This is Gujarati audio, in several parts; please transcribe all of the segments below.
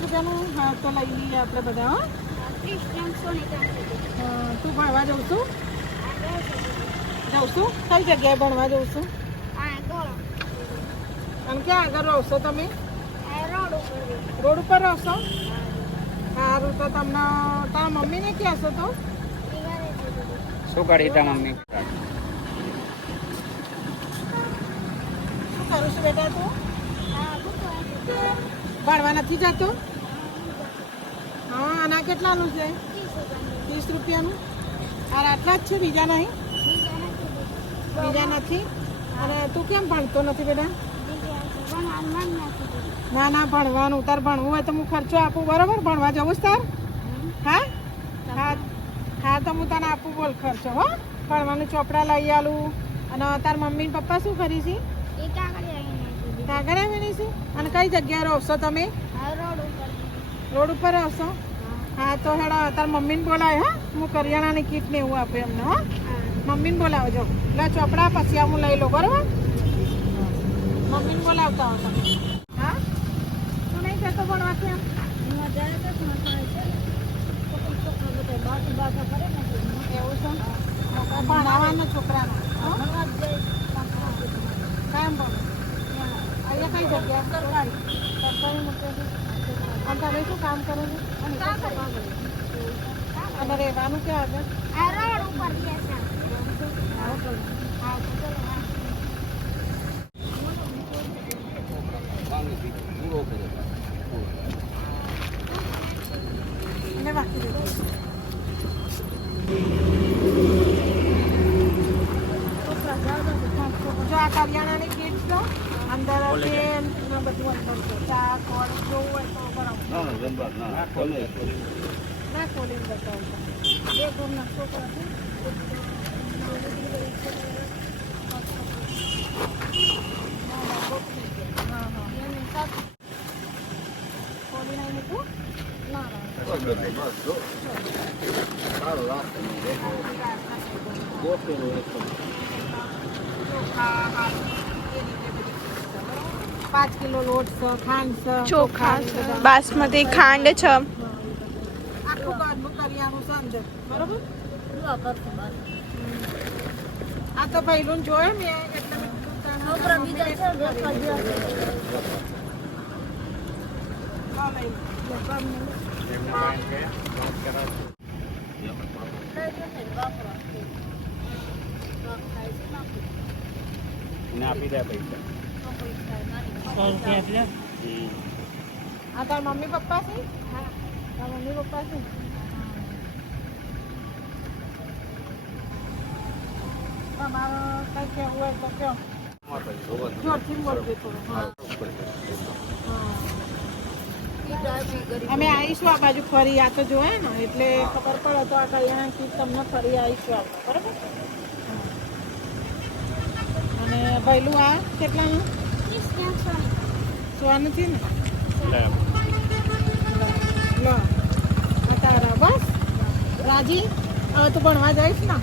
રૂપિયાનું હા તો લઈ લઈએ આપણે બધા. તું ભણવા જઉં છું? જઉં છું. કઈ જગ્યાએ ભણવા જઉં છું? અને ક્યાં આગળ રહો છો તમે? રોડ ઉપર રહો છો? સારું, તો તમને તારા મમ્મીને ક્યાં છો તો? શું કરી તા મમ્મી? શું કરું છું બેટા તું? ભણવા નથી જતો? હા, આના કેટલાનું છે? 30 રૂપિયાનું. આ આટલા જ છે, બીજા નહીં? બીજા નથી. અને તું કેમ ભણતો નથી બેટા? ના ના, ભણવાનું. તાર ભણવું હોય તો હું ખર્ચો આપું, બરોબર? ભણવા જવું જ તાર? હા હા હા, તો હું તને આપું, બોલ ખર્ચો. હો, ભણવાનું ચોપડા લઈ આલું. અને તાર મમ્મી ને પપ્પા શું કરી છે? કાગળ આવેલી છે. અને કઈ જગ્યાએ રહો છો તમે? રોડ ઉપર રહો છો? હા, તો હેડા તાર મમ્મીને બોલાય. હા, હું કરિયાણાની કીટ ને એવું આપે એમને. હા, મમ્મીને બોલાવજો. લે ચોપડા, પછી હું લઈ લઉં, બરોબર? મમ્મીને બોલાવતા હો તમે. હા, તું નહીં જતો ભણવા કેમ? એવું છે? ભણાવવાનું છોકરાનું કામ ભણો. અહીંયા કઈ જગ્યા? સરકારી મૂકેલી. અને તમે શું કામ કરો છો? અને રહેવાનું ક્યાં આગળ? એને બાકી જો આ કરિયાણાની કીટ છે. અંદર તેલ ને બધું અંદર છે. ચા ગોળ જોવું હોય તો બરાબર ના ખોલીને બતાવતા. એક રૂમ નકશો કરશે. ખોલી નહીં મૂકું? ના ના. 5 કિલો લોટ છે, ખાંડ છે, ચોખા છે, બાસમતી ખાંડ છે. આખું ઘરનું કરિયાણું છે અંદર, બરોબર? આ તો પહેલું જોયે મેં એટલે મેં આપી દે પૈસા. આ તારા મમ્મી પપ્પા છે? હા, તારા મમ્મી પપ્પા છે. તમારો કઈ કહેવું હોય તો કહો. જોરથી બોલજો થોડું. અમે આવીશું આ બાજુ ફરી. આ તો જોયે ને એટલે ખબર પડે તો આ કરિયાણા કીટ તમને ફરી આવીશું આપણે, બરાબર? અને ભૈલું આ કેટલાનું? 100 નથી ને? લો તારા બસ રાજી. હવે તું ભણવા જઈશ ને?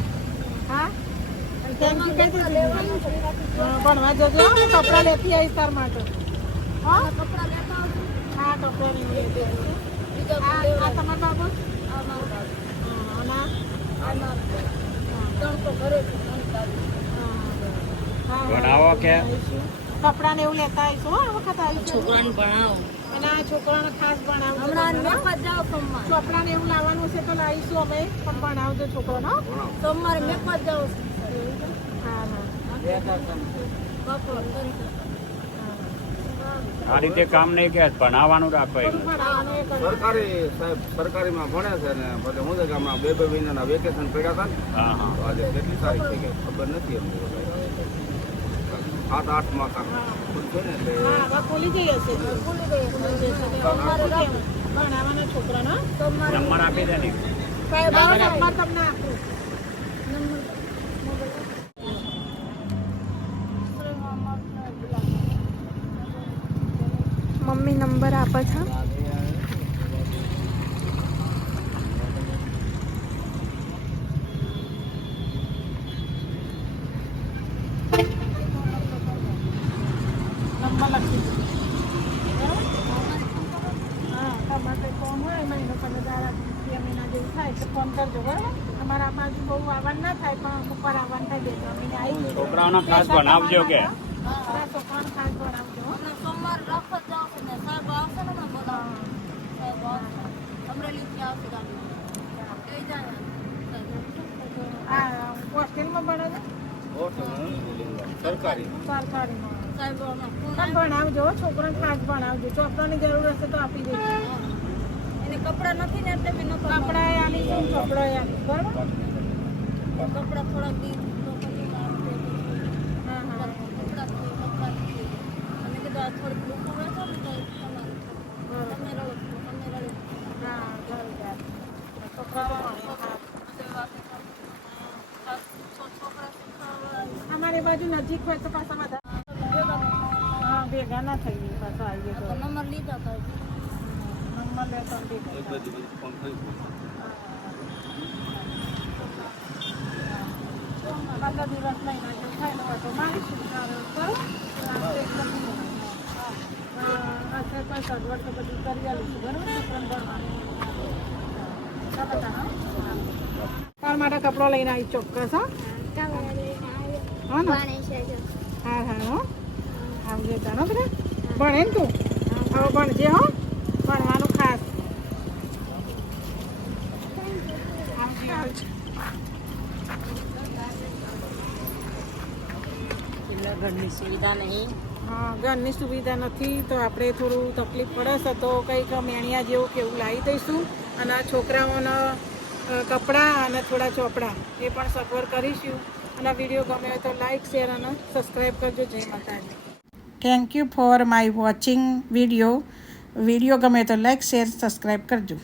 હા, થેન્ક યુ કહી દીધું. ભણવા જજો. કપડાં લેતી આવીશ તાર માટે. હા, કપડાં લેતા આવજો. હા, કપડાં લઈ લેતી આવીશ. આ તમારા બાબુ? ભણાવો કે કપડા ને એવું લેતા આવીશું. આ વખત આવીશું. છોકરાને ભણાવો. એના છોકરાને ખાસ ભણાવજો. ચોપડા ને એવું લાવવાનું છે તો લાવીશું અમે, પણ ભણાવજો છોકરાનો. તમારે મેપા જાવ. હા આ રીતે કામ નહીં કે ભણાવવાનું રાખો. સરકારીમાં ભણે છે ને પછી હું છે કે હમણાં 2 મહિનાના વેકેશન પડ્યા હતા ને. તો આજે કેટલી તારીખ થઈ ગઈ ખબર નથી અમને. 7-8 માં કામ છે ને એટલે ખોલી ગઈ હશે. ભણાવવાના છોકરાનો નંબર આપી દે ને. નંબર તમને આપું. મમ્મી નંબર આપે છે. નંબર લખી દીધો. હા, તમારે કંઈ કામ હોય મહિનો તમે તારા 2 મહિના જેવું થાય તો ફોન કરજો બરાબર. અમારા બાજુ બહુ આવવાનું ના થાય પણ ઉપર આવવાનું થાય 2 મહિને આવી જજો. છોકરાઓને ખાસ ભણાવજો કે છોકરાઓને ખાસ ભણાવજો હો. સોમવાર રાખત આવશે ને સાહેબ આવશે ને બોલાવો સાહેબ આવશે અમરેલીથી આવશે ગાડી કઈ જાય આ હોસ્ટેલમાં ભણે છે સરકારી સરકારીમાં સાહેબ પણ ભણાવજો છોકરાને ખાસ ભણાવજો ચોપડાની જરૂર હશે તો આપી દેજો. એને કપડાં નથી ને એટલે મેં નતો કપડા આલી છે ચોપડા આલી બરાબર. કપડાં થોડાક દી તો કરી આપે હા હા કપડાં નથી અને કીધું આ થોડીક લોકો બેઠો ને તો તમે રડો હા બરાબર. છોકરાઓ ભણે ખાસ. છોકરા શીખવા અમારી બાજુ નજીક હોય તો પાછા બધા હા ભેગા ના થઈએ પાછા આવીએ તો નંબર લીધા હતા નંબર લેતા ભેગા એક બધી ફોન થઈ બધા દિવસ લઈને જો થાય ને હોય તો મારીશું બરાબર. અત્યારે કોઈ સગવડ તો બધું કરી આવીશું બરાબર. છોકરાને ભણવાનું તાર માટે કપડો લઈને આવી ચોક્કસ હા હા ને હા હા હો આવજે તારો બધા ભણે ને તું હવે ભણજે હો ભણવાનું ખાસ આવજે આવજે. ઘરની સુવિધા નહીં હા ઘરની સુવિધા નથી તો આપણે થોડું તકલીફ પડે છે તો કંઈક મેણિયા જેવું કેવું લાવી દઈશું અને છોકરાઓના કપડાં અને થોડા ચોપડા એ પણ સગવડ કરીશું. અને વિડીયો ગમે હોય તો લાઈક શેર અને સબસ્ક્રાઈબ કરજો. જય માતાજી. Thank you for my watching video ગમે તો લાઈક શેર સબસ્ક્રાઈબ કરજો.